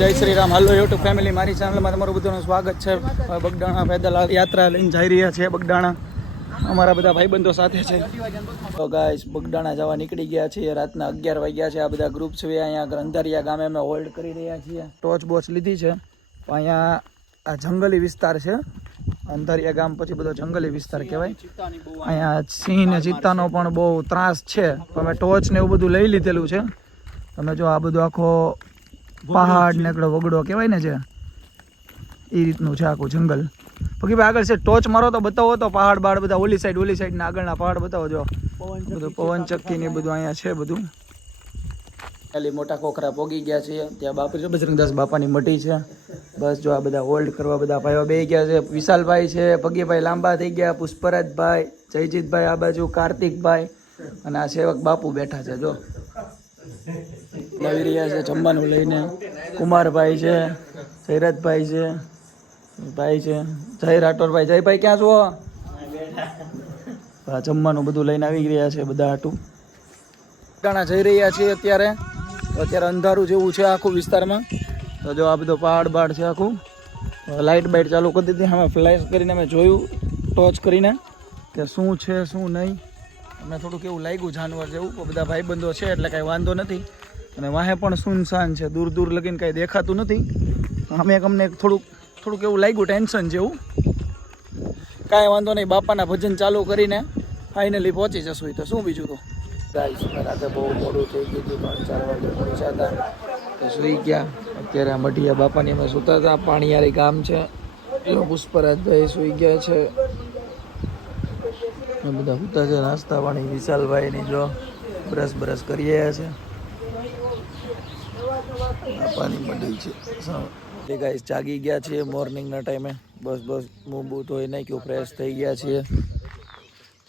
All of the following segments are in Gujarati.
જય શ્રી રામ. હાલો યુટ્યુબ ફેમિલી, મારી ચેનલમાં તમારું બધાનું સ્વાગત છે. બગદાણા પેદલ યાત્રા લઈને જઈ રહ્યા છે. બગદાણા અમારા બધા ભાઈબંધો સાથે છે. તો ગાઈસ બગદાણા જવા નીકળી ગયા છીએ. રાતના 11 વાગ્યા છે. આ બધા ગ્રુપ છે અહીંયા અંધારિયા ગામે અમે હોલ્ડ કરી રહ્યા છીએ. ટોચ બોચ લીધી છે. અહીંયા આ જંગલી વિસ્તાર છે. અંધારિયા ગામ પછી બધો જંગલી વિસ્તાર કહેવાય. અહીંયા સિંહ ને ચિત્તાનો પણ બહુ ત્રાસ છે. અમે ટોચ ને એવું બધું લઈ લીધેલું છે. તમે જો આ બધું આખો પહાડ ને એકડો વગડો કહેવાય ને છે એ રીતનું છે આખું જંગલ. બાકી ભાઈ આગળ છે ટોચ મારો તો બતાવો તો પહાડ બાડ બધા ઓલી સાઈડ ના આગળના પહાડ બતાવો. જો બધું પવન ચક્કી ને બધું અહીંયા છે બધું. ખાલી મોટા કોખરા પોગી ગયા છે. ત્યાં બાપુ બજરંગદાસ બાપાની મઢી છે. બસ જો આ બધા હોલ્ડ કરવા બધા ભાઈઓ બે ગયા છે. વિશાલભાઈ છે, પગીભાઈ લાંબા થઈ ગયા, પુષ્પરાજભાઈ, જયજીતભાઈ આ બાજુ, કાર્તિકભાઈ અને આ સેવક બાપુ બેઠા છે. જો લાવી રહ્યા છે જમવાનું લઈને. કુમારભાઈ છે, જયરાજભાઈ છે, ભાઈ છે જય રાઠોડભાઈ. જયભાઈ ક્યાં છો? જમવાનું બધું લઈને આવી રહ્યા છે બધા હાટું. બગદાણા જઈ રહ્યા છીએ અત્યારે અંધારું જેવું છે આખું વિસ્તારમાં. તો જો આ બધો પહાડ બાડ છે આખું. લાઇટ બાઇટ ચાલુ કરી દીધી. અમે ફ્લેશ કરીને અમે જોયું ટોચ કરીને કે શું છે શું નહીં. અમને થોડુંક એવું લાગ્યું જાનવર જેવું. બધા ભાઈબંધો છે એટલે કાંઈ વાંધો નથી. અને વાહે પણ સુનસાન છે, દૂર દૂર લગીને કાંઈ દેખાતું નથી. અમને થોડુંક એવું લાગ્યું ટેન્શન જેવું. કાંઈ વાંધો નહીં, બાપાના ભજન ચાલુ કરીને ફાઇનલી પહોંચી જશું. તો શું બીજું તો ગાઈસ રાતે બહુ મોડું થઈ ગયું હતું. 3-4 વાગે પહોંચ્યા હતા તો સૂઈ ગયા. અત્યારે મઢિયા બાપાની અમે સૂતા હતા. પાણીયારી ગામ છે. પુષ્પરાજભાઈ સૂઈ ગયા છે. બધા સૂતા છે. નાસ્તા પાણી વિશાલભાઈની જો બ્રશ કરી રહ્યા છે. બાપાની મઢી છે. ગાઈસ જાગી ગયા છીએ મોર્નિંગના ટાઈમે. બસ મું બૂ ધોઈ નાખ્યું, ફ્રેશ થઈ ગયા છીએ.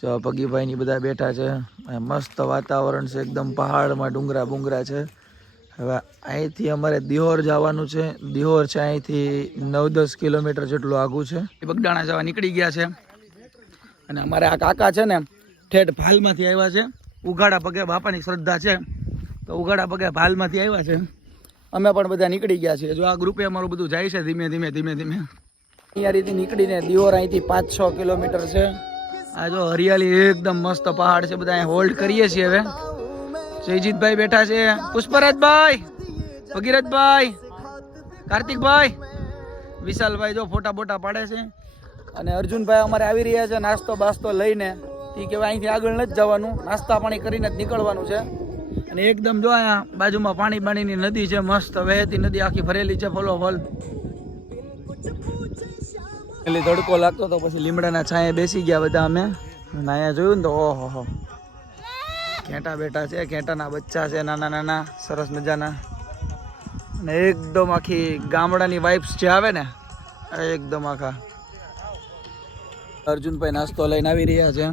જો પગીભાઈની બધા બેઠા છે. મસ્ત વાતાવરણ છે એકદમ. પહાડમાં ડુંગરા બુંગરા છે. હવે અહીંથી અમારે દિહોર જવાનું છે. દિહોર છે અહીંથી 9-10 કિલોમીટર જેટલું આઘું છે. બગદાણા જવા નીકળી ગયા છે. અને અમારે આ કાકા છે ને ઠેઠ ભાલમાંથી આવ્યા છે. ઉઘાડા પગે બાપાની શ્રદ્ધા છે તો ઉઘાડા પગે ભાલમાંથી આવ્યા છે. અમે પણ બધા નીકળી ગયા છીએ. જો આ ગ્રુપે અમારું બધું જાય છે ધીમે ધીમે. અહીંયા રીતે નીકળીને દિયોર અહીંથી 5-6 કિલોમીટર છે. આ જો હરિયાળી એકદમ મસ્ત પહાડ છે. બધા અહીંયા હોલ્ડ કરીએ છીએ. હવે જયજીતભાઈ બેઠા છે, પુષ્પરાજભાઈ, ભગીરથભાઈ, કાર્તિકભાઈ, વિશાલભાઈ જો ફોટા બોટા પાડે છે. અને અર્જુનભાઈ અમારે આવી રહ્યા છે નાસ્તો બાસ્તો લઈને. એ કહેવાય અહીંથી આગળ નથી જવાનું, નાસ્તા પાણી કરીને જ નીકળવાનું છે. અને એકદમ જો અહીંયા બાજુમાં પાણીની નદી છે. મસ્ત વહેતી નદી આખી ભરેલી છે ફોલોફોલ. પેલી તડકો લાગતો તો પછી લીમડાના છાંયે બેસી ગયા બધા અમે. અને અહીંયા જોયું ને તો ઓહો ઘેટા બેઠા છે. ઘેટાના બચ્ચા છે નાના સરસ મજાના. અને એકદમ આખી ગામડાની વાઇબ્સ જે આવે ને એકદમ આખા. અર્જુનભાઈ નાસ્તો લઈને આવી રહ્યા છે.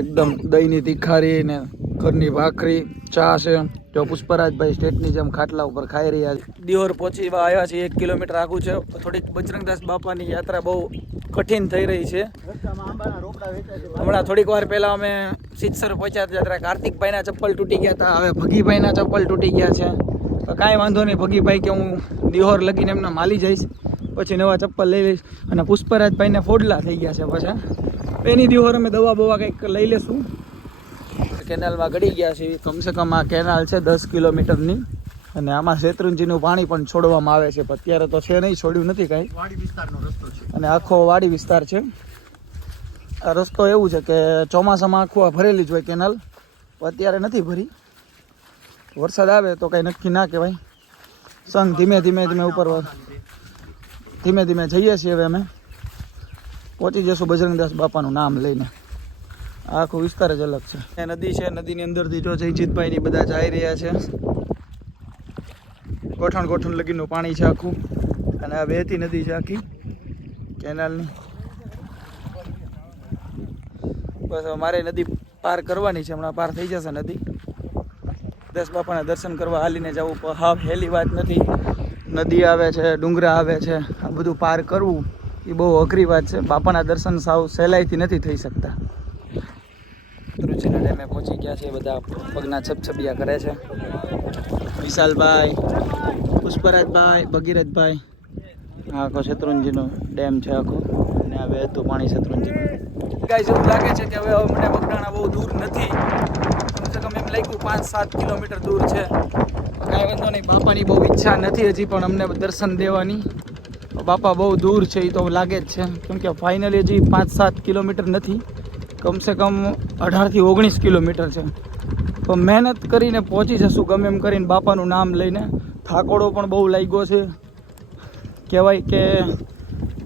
એકદમ દહીંની તીખારી ને ઘરની ભાખરી, ચા છે. જો પુષ્પરાજભાઈ સ્ટેટની જેમ ખાટલા ઉપર ખાઈ રહ્યા છે. દિહોર પહોંચી આવ્યા છે. 1 કિલોમીટર આખું છે. થોડીક બજરંગદાસ બાપાની યાત્રા બહુ કઠિન થઈ રહી છે. હમણાં થોડીક વાર પહેલાં અમે સિદ્ધસર પહોંચ્યા હતા ત્યારે કાર્તિકભાઈના ચપ્પલ તૂટી ગયા હતા. હવે ભગીભાઈના ચપ્પલ તૂટી ગયા છે. તો કાંઈ વાંધો નહીં, ભગીભાઈ કે હું દિહોર લગીને એમને માલી જઈશ, પછી નવા ચપ્પલ લઈ લઈશ. અને પુષ્પરાજભાઈને ફોડલા થઈ ગયા છે પછી એની દિહોર અમે દવા બવા કંઈક લઈ લેશું. કેનાલમાં ગળી ગયા છે. કમસે કમ આ કેનાલ છે 10 કિલોમીટરની. અને આમાં શેત્રુંજીનું પાણી પણ છોડવામાં આવે છે. અત્યારે તો છે નહીં, છોડ્યું નથી કાંઈ. વાડી વિસ્તારનો રસ્તો છે. અને આખો વાડી વિસ્તાર છે. આ રસ્તો એવું છે કે ચોમાસામાં આખું ભરેલી જ હોય કેનાલ. અત્યારે નથી ભરી. વરસાદ આવે તો કાંઈ નક્કી ના કહેવાય. સંઘ ધીમે ઉપર ધીમે જઈએ છીએ. હવે અમે પહોંચી જઈશું બજરંગદાસ બાપાનું નામ લઈને. આખો વિસ્તાર જ અલગ છે. એ નદી છે. નદીની અંદરથી જો જયજીતભાઈની બધા જઈ રહ્યા છે. ગોઠણ લગીનું પાણી છે આખું. અને આ વહેતી નદી છે આખી કેનાલની. બસ મારે નદી પાર કરવાની છે. હમણાં પાર થઈ જશે નદી. દસ બાપાના દર્શન કરવા હાલીને જવું હા હેલી વાત નથી. નદી આવે છે, ડુંગરા આવે છે, આ બધું પાર કરવું એ બહુ અઘરી વાત છે. બાપાના દર્શન સાવ સહેલાઈથી નથી થઈ શકતા. રુચિના ડેમે પહોંચી ગયા છે. બધા પગના છપછપિયા કરે છે. વિશાલભાઈ, પુષ્પરાજભાઈ, ભગીરથભાઈ. આ આખો શેત્રુંજીનો ડેમ છે આખો, અને આ વહેતું પાણી શેત્રુંજીનું. ગાઈસ એવું લાગે છે કે હવે મને બગડાણા બહુ દૂર નથી, કમસે કમ એમ લાગ્યું 5-7 કિલોમીટર દૂર છે. કાંઈ વાંધો નહીં, બાપાની બહુ ઈચ્છા નથી હજી પણ અમને દર્શન દેવાની. બાપા બહુ દૂર છે એ તો લાગે જ છે, કેમ કે ફાઇનલી હજી 5-7 કિલોમીટર નથી, કમસે કમ 18થી 19 કિલોમીટર છે. તો મહેનત કરીને પહોંચી જશું ગમે એમ કરીને, બાપાનું નામ લઈને. થાકોડો પણ બહુ લાગ્યો છે. કહેવાય કે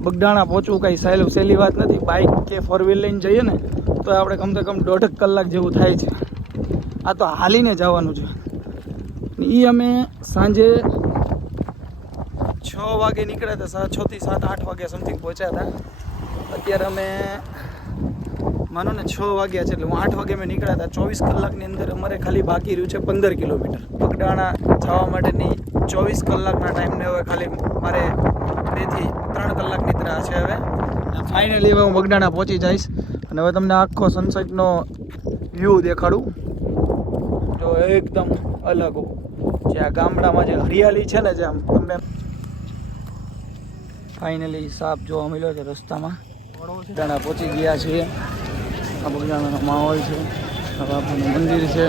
બગડાણા પહોંચવું કાંઈ સહેલી વાત નથી. બાઇક કે 4 વ્હીલ લઈને જઈએ ને તો આપણે કમસે કમ 1.5 કલાક જેવું થાય છે. આ તો હાલીને જવાનું છે. એ અમે સાંજે 6 વાગે નીકળ્યા હતા, 6 થી 7, 8 વાગે સમથિંગ પહોંચ્યા હતા. અત્યારે અમે માનો ને 6 વાગ્યા છે, એટલે હું 8 વાગે મેં નીકળ્યા હતા. 24 કલાકની અંદર અમારે ખાલી બાકી રહ્યું છે 15 કિલોમીટર. બગડાણા જવા માટેની 24 કલાકના ટાઈમને હવે ખાલી મારે 2 થી 3 કલાકની ત્રાહ છે હવે. ફાઇનલી હવે હું બગડાણા પહોંચી જઈશ, અને હવે તમને આખો સનસેટનો વ્યૂ દેખાડું. જો એકદમ અલગ જે આ ગામડામાં જે હરિયાળી છે ને, જે આમ તમને ફાઇનલી સાપ જોવા મળ્યો છે રસ્તામાં. બગડાણા પહોંચી ગયા છીએ. આ બગડાણાનો માહોલ છે, આ બાપાનું મંદિર છે.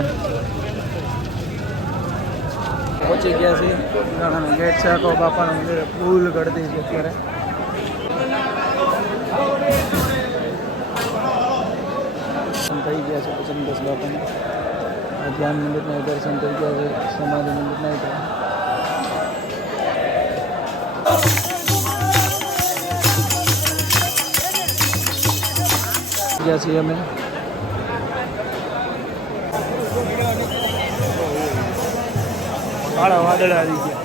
પહોંચી ગયા છીએ. બગડાણાનો ગેટ છે આખો, બાપાનું મંદિર ફૂલ ગળદી છે અત્યારે. થઈ ગયા છે પચમદસ બાપાને. આ ધ્યાન મંદિરના દર્શન થઈ ગયા છે, સમાધિ મંદિરના ગયા છીએ અમે. કાળા વાદળ આવી ગયા.